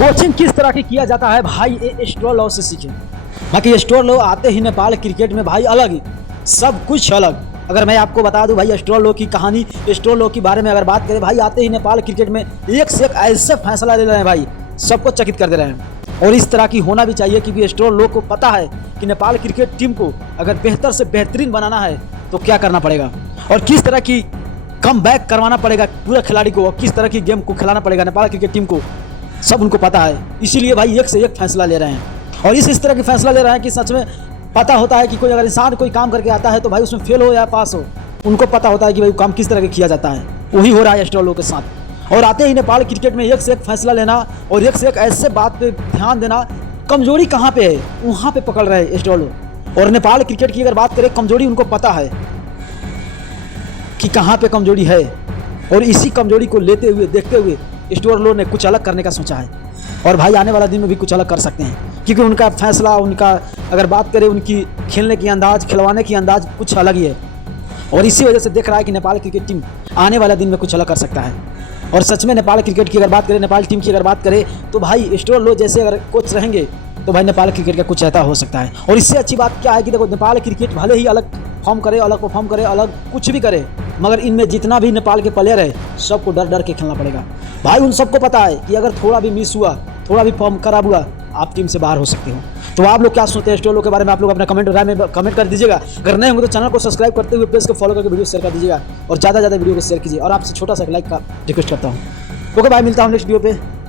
Coaching किस तरह की किया जाता है भाई, ये स्टोर से सीखें। बाकी स्टोर लो आते ही नेपाल क्रिकेट में भाई अलग ही, सब कुछ अलग। अगर मैं आपको बता दूं भाई स्टोर लो की कहानी, स्टोर लो के बारे में अगर बात करें भाई, आते ही नेपाल क्रिकेट में एक से एक ऐसे फैसला ले रहे हैं भाई, सबको चकित कर दे रहे हैं। और इस तरह की होना भी चाहिए क्योंकि स्टोर लो को पता है कि नेपाल क्रिकेट टीम को अगर बेहतर से बेहतरीन बनाना है तो क्या करना पड़ेगा और किस तरह की कम बैक करवाना पड़ेगा पूरा खिलाड़ी को और किस तरह की गेम को खिलाना पड़ेगा नेपाल क्रिकेट टीम को, सब उनको पता है। इसीलिए भाई एक से एक फैसला ले रहे हैं और इस तरह की फैसला ले रहे हैं कि सच में पता होता है कि कोई अगर इंसान कोई काम करके आता है तो भाई उसमें फेल हो या पास हो, उनको पता होता है कि भाई काम किस तरह के किया जाता है। वही हो रहा है स्टोर लो के साथ। और आते ही नेपाल क्रिकेट में एक से एक फैसला लेना और एक से एक ऐसे बात पे ध्यान देना, कमजोरी कहाँ पे है वहाँ पे पकड़ रहे हैं स्टोर लो। और नेपाल क्रिकेट की अगर बात करें, कमजोरी उनको पता है कि कहाँ पे कमजोरी है और इसी कमजोरी को लेते हुए देखते हुए स्टोर लो ने कुछ अलग करने का सोचा है। और भाई आने वाला दिन में भी कुछ अलग कर सकते हैं क्योंकि उनका फैसला, उनका अगर बात करें उनकी खेलने की अंदाज, खिलवाने की अंदाज कुछ अलग ही है। और इसी वजह से देख रहा है कि नेपाल क्रिकेट टीम आने वाला दिन में कुछ अलग कर सकता है। और सच में नेपाल क्रिकेट की अगर बात करें, नेपाल टीम की अगर बात करें तो भाई स्टोर लो जैसे अगर कोच रहेंगे तो भाई नेपाल क्रिकेट का कुछ ऐसा हो सकता है। और इससे अच्छी बात क्या है कि देखो नेपाल क्रिकेट भले ही अलग फॉर्म करे, अलग परफॉर्म करे, अलग कुछ भी करे, मगर इनमें जितना भी नेपाल के प्लेयर है सबको डर डर के खेलना पड़ेगा भाई। उन सबको पता है कि अगर थोड़ा भी मिस हुआ, थोड़ा भी फॉर्म खराब हुआ, आप टीम से बाहर हो सकते हो। तो आप लोग क्या सोचते हैं स्टोर लो के बारे में, आप लोग अपना कमेंट राय में कमेंट कर दीजिएगा। अगर नए होंगे तो चैनल को सब्सक्राइब करते हुए पेज को फॉलो करके वीडियो शेयर कर दीजिएगा और ज़्यादा वीडियो को शेयर कीजिए। और आपसे छोटा सा लाइक का रिक्वेस्ट करता हूँ। ओके भाई, मिलता हूँ नेक्स्ट वीडियो पे।